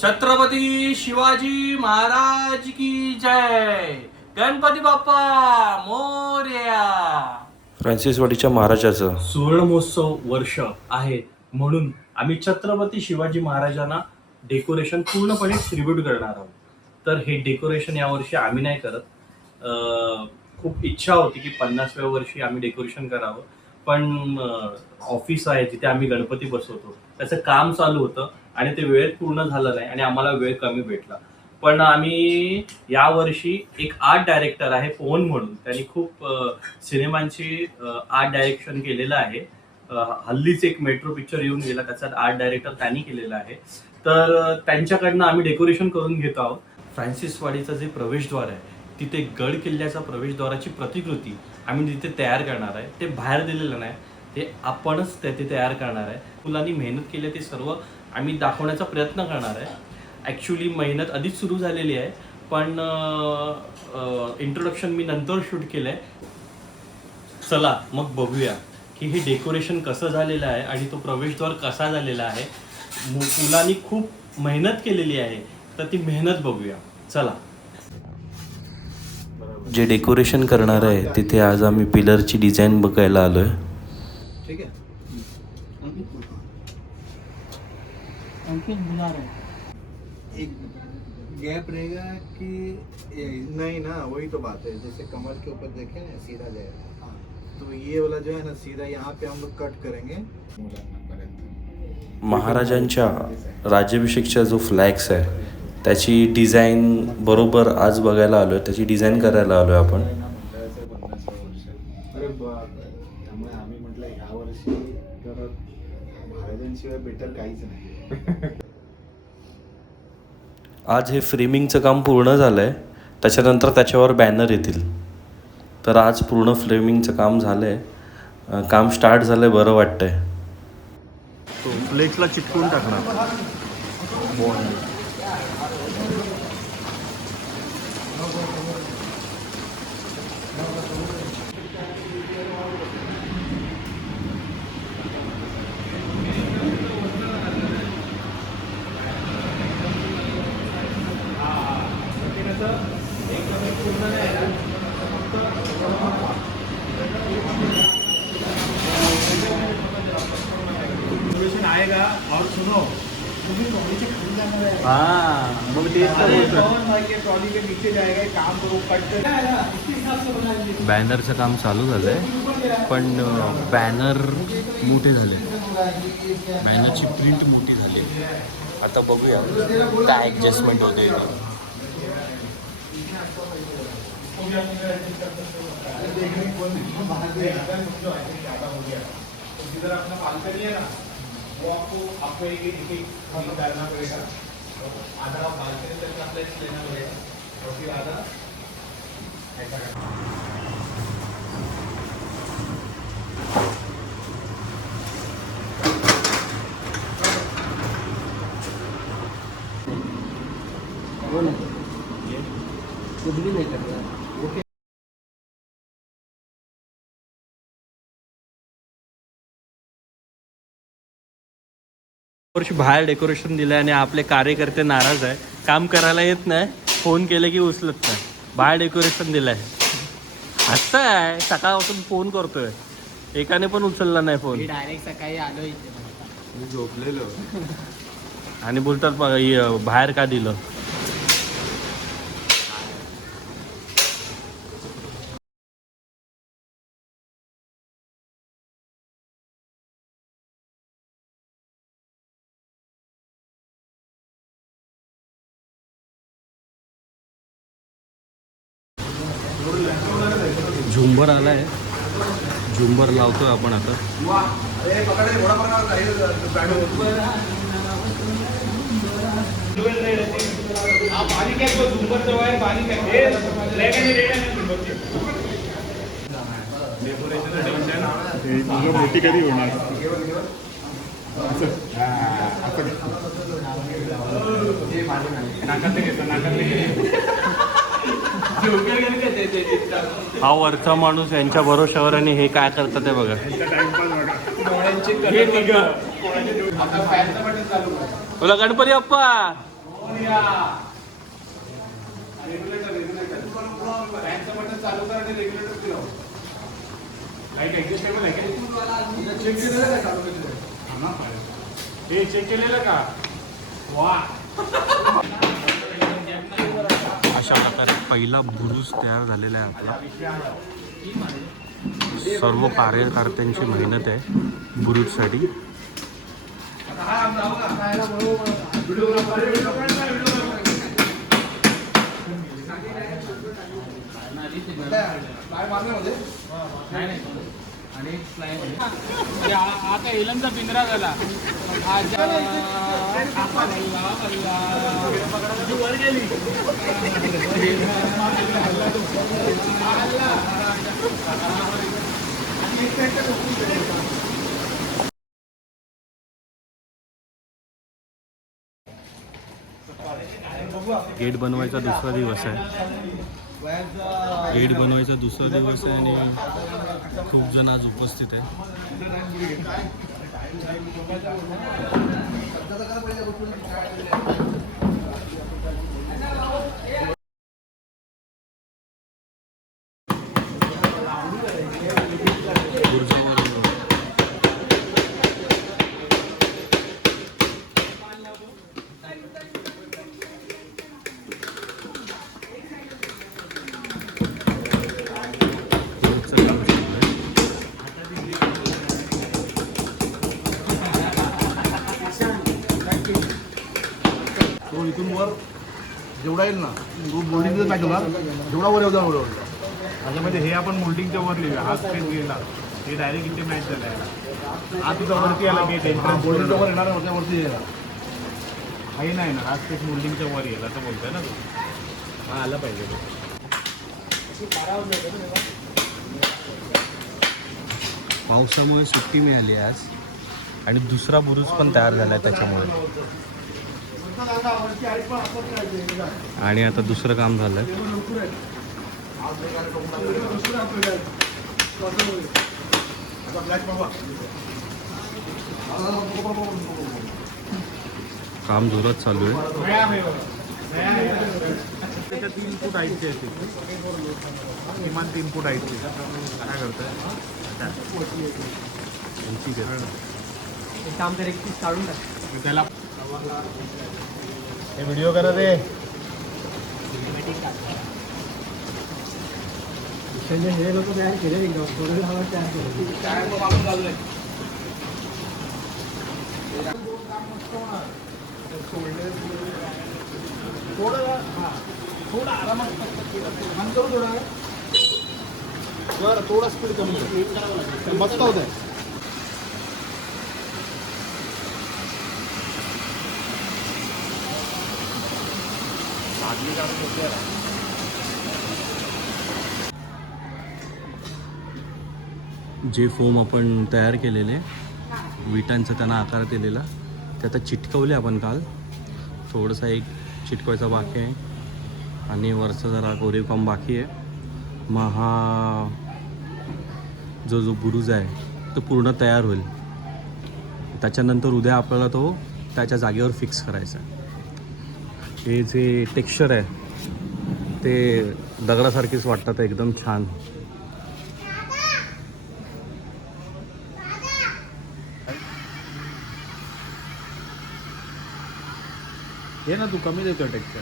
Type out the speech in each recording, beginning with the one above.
छत्रपती शिवाजी महाराज की जय. गणपती बाप्पा मोरया. फ्रान्सिसवाडीच्या महाराजाचं सुवर्ण महोत्सव वर्ष आहे म्हणून आम्ही छत्रपती शिवाजी महाराजांना डेकोरेशन पूर्णपणे ट्रिब्यूट करणार आहोत. तर हे डेकोरेशन यावर्षी आम्ही नाही करत. खूप इच्छा होती की 50व्या वर्षी आम्ही डेकोरेशन करावं, पण ऑफिस आहे जिथे आम्ही गणपती बसवतो त्याचं काम चालू होतं आणि ते वेळेत पूर्ण झालं नाही आणि आम्हाला वेळ कमी भेटला. पण आम्ही यावर्षी एक आर्ट डायरेक्टर आहे पवन म्हणून, त्यांनी खूप सिनेमांची आर्ट डायरेक्शन केलेलं आहे. हल्लीच एक मेट्रो पिक्चर येऊन गेला, त्याचा आर्ट डायरेक्टर त्यांनी केलेला आहे. तर त्यांच्याकडनं आम्ही डेकोरेशन करून घेत आहोत. फ्रान्सिसवाडीचं जे प्रवेशद्वार आहे तिथे गड किल्ल्याचा प्रवेशद्वाराची प्रतिकृती आम्ही तिथे तयार करणार आहे. ते बाहेर दिलेलं नाही, ते आपणच ते तयार करणार आहे. मुलांनी मेहनत केली ते सर्व आम्ही दाखवण्याचा प्रयत्न करणार आहे. ॲक्च्युली मेहनत आधीच सुरू झालेली आहे, पण इंट्रोडक्शन मी नंतर शूट केलं आहे. चला मग बघूया की हे डेकोरेशन कसं झालेलं आहे आणि तो प्रवेशद्वार कसा झालेला आहे. मुलांनी खूप मेहनत केलेली आहे, तर ती मेहनत बघूया. चला. जे डेकोरेशन करणार आहे तिथे आज आम्ही पिलरची डिझाईन बघायला आलोय. ठीक है. अंकित बुला रहे. एक गैप रहेगा कि नहीं ना, वही तो बात है. जैसे कमर के ऊपर देखें ना सीधा जाएगा, तो ये वाला जो है ना सीधा यहाँ पे हम लोग कट करेंगे. महाराजांच्या राज्याभिषेकचा जो फ्लॅग्स आहे त्याची डिझाईन बरोबर आज बघायला आलोय, त्याची डिझाईन करायला आलोय आपण. अरे त्यामुळे आम्ही म्हटलं ह्या वर्षी तर महाराजांशिवाय बेटर काहीच नाही. आज हे फ्रेमिंगचं काम पूर्ण झालंय, त्याच्यानंतर त्याच्यावर बॅनर येतील. तर आज पूर्ण फ्रेमिंगचं काम झालंय, काम स्टार्ट झालंय. बरं वाटतंय. तो फ्लेक्सला चिटकवून टाकणार. आएगा और सुनो मग ते ट्रॉली के नीचे जाएगा, काम करो कट. बॅनरचं काम चालू झालंय, पण बॅनर मोठे झाले, बॅनरची प्रिंट मोठी झाली. आता बघूया काय ॲडजस्टमेंट होते. इधर अपना बालकनी है ना, वो आपको एक डालना पड़ेगा. आधा बालकनी तक का प्लेस लेना पड़ेगा और फिर आधा ऐसा करना. कुछ भी नहीं कर रहा. वर्षी बाहेर डेकोरेशन दिलं आणि आपले कार्यकर्ते नाराज आहे. काम करायला येत नाही, फोन केले की उचलत नाही. बाहेर डेकोरेशन दिलं आहे असं आहे. सकाळपासून फोन करतोय, एकाने पण उचलला नाही फोन. डायरेक्ट सकाळी आलो इथे. मी झोपलेलो आणि बोलतात बाहेर का दिलं. झुंबर आलाय, झुंबर लावतोय आपण आता. मोठी कधी होणार. हा वरचा माणूस यांच्या भरोशावर आणि हे काय करतात ते बघा. बोला गणपती बाप्पा. फॅनचं बटन चालू करा आणि रेग्युलेटर फिरव. लाईट ऍडजस्टेबल आहे का? चेक केलेलं का चालू केलेलं? हे चेक केलेलं का? वा. अशा प्रकारे पहिला बुरुज तयार झालेला आहे आपला. सर्व कार्यकर्त्यांची मेहनत आहे बुरुजसाठी. आता एलनचा पिंजरा झाला. वर गेली. गेट बनवायचा दुसरा दिवस आहे. गेट बनवायचा दुसरा दिवस आहे आणि खूप जण आज उपस्थित आहे. तो इथून वर जेवढा येईल ना मोल्डिंगचं नाही होणार जेवढा वर येऊ एवढं त्याच्यामध्ये हे आपण मोल्डिंगच्या वर लिहिलं. हा स्पेस गेला हे डायरेक्ट इथे मॅच झाला आहे. हा तुझा वरती आला गेट एंट्रन्स मोल्डिंगच्या वर येणार वरती येणार काही नाही ना. हा स्पेस मोल्डिंगच्या वर येईल असं बोलतोय ना तू. हा आला पाहिजे. पावसामुळे सुट्टी मिळाली आज आणि दुसरा बुरुज पण तयार झाला आहे त्याच्यामुळे. आणि आता दुसरं काम झालं. काम जोरात चालू आहे. त्याच्या 3 फूट हाईटचे असते. किमान 3 फूट हाईटचे. काय करतोय? काम कर, एक पीस काढून टाक. त्याला हे व्हिडिओ करा दे. हे लोक तयार केले तयार केले. थोडा आरामात नंतर थोडा स्पीड कमी मस्त होत आहे. जे फोम आपण तयार केलेले विटांचा त्यांना आकार दिलेला ते आता चिटकवले आपण काल. थोडंसं एक चिटकवायचा बाकी आहे आणि वरचा जरा कोरीव काम बाकी आहे. मग हा जो बुरुज आहे तो पूर्ण तयार होईल. त्याच्यानंतर उद्या आपल्याला तो त्याच्या जागेवर फिक्स करायचा आहे. हे जे टेक्स्चर आहे ते दगडासारखेच वाटतात एकदम छान. हे ना तू कमी देतो टेक्स्चर.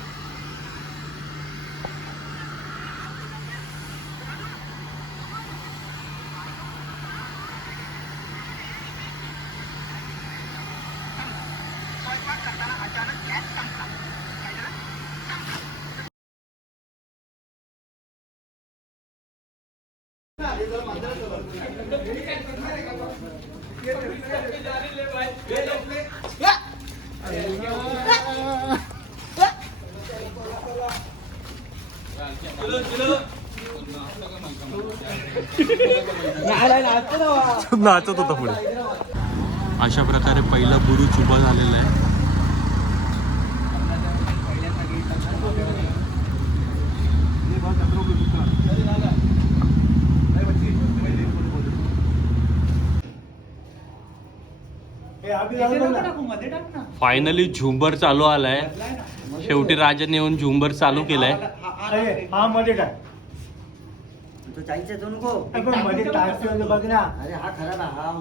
नाचत होता पुढे. अशा प्रकारे पहिला बुरुज उभा झालेला आहे. फायनली झुंबर चालू आलाय. शेवटी राजाने येऊन झुंबर चालू केलाय. हा मध्ये काय तो चाळीसचा तो नको आपण मध्ये टाकतो बघ ना. अरे हा खराब आहे हा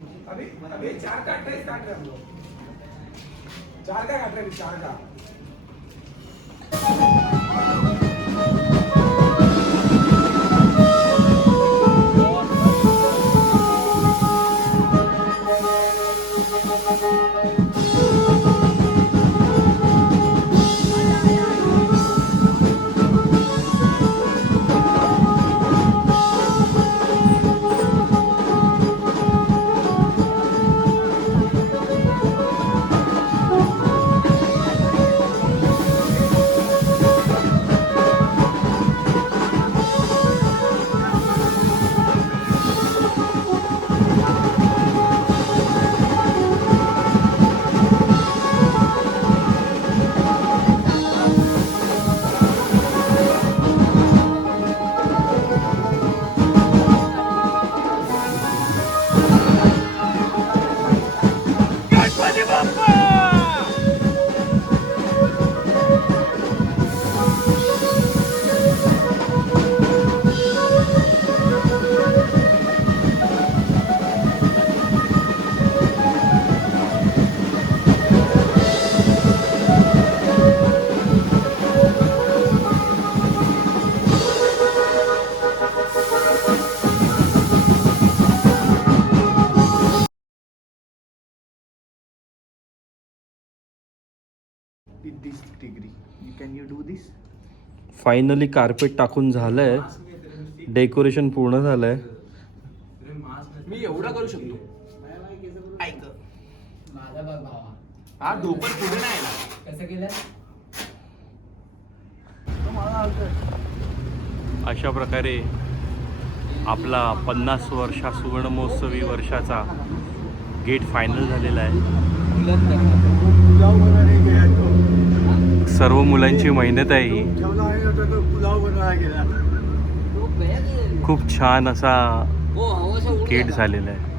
with this degree. Can you do this? Finally carpet टाकून झालंय. डेकोरेशन पूर्ण झालंय. मी एवढा करू शकतो. ऐक माझा बघ भावा हा डोकं पुढे नाही आला. कसं केलं. अशा प्रकारे आपला 50 वर्षा सुवर्ण महोत्सवी वर्षाचा गेट फायनल झालेला आहे. सर्व मुलांची मेहनत आहे ही. खूप छान असा गेट झालेला आहे.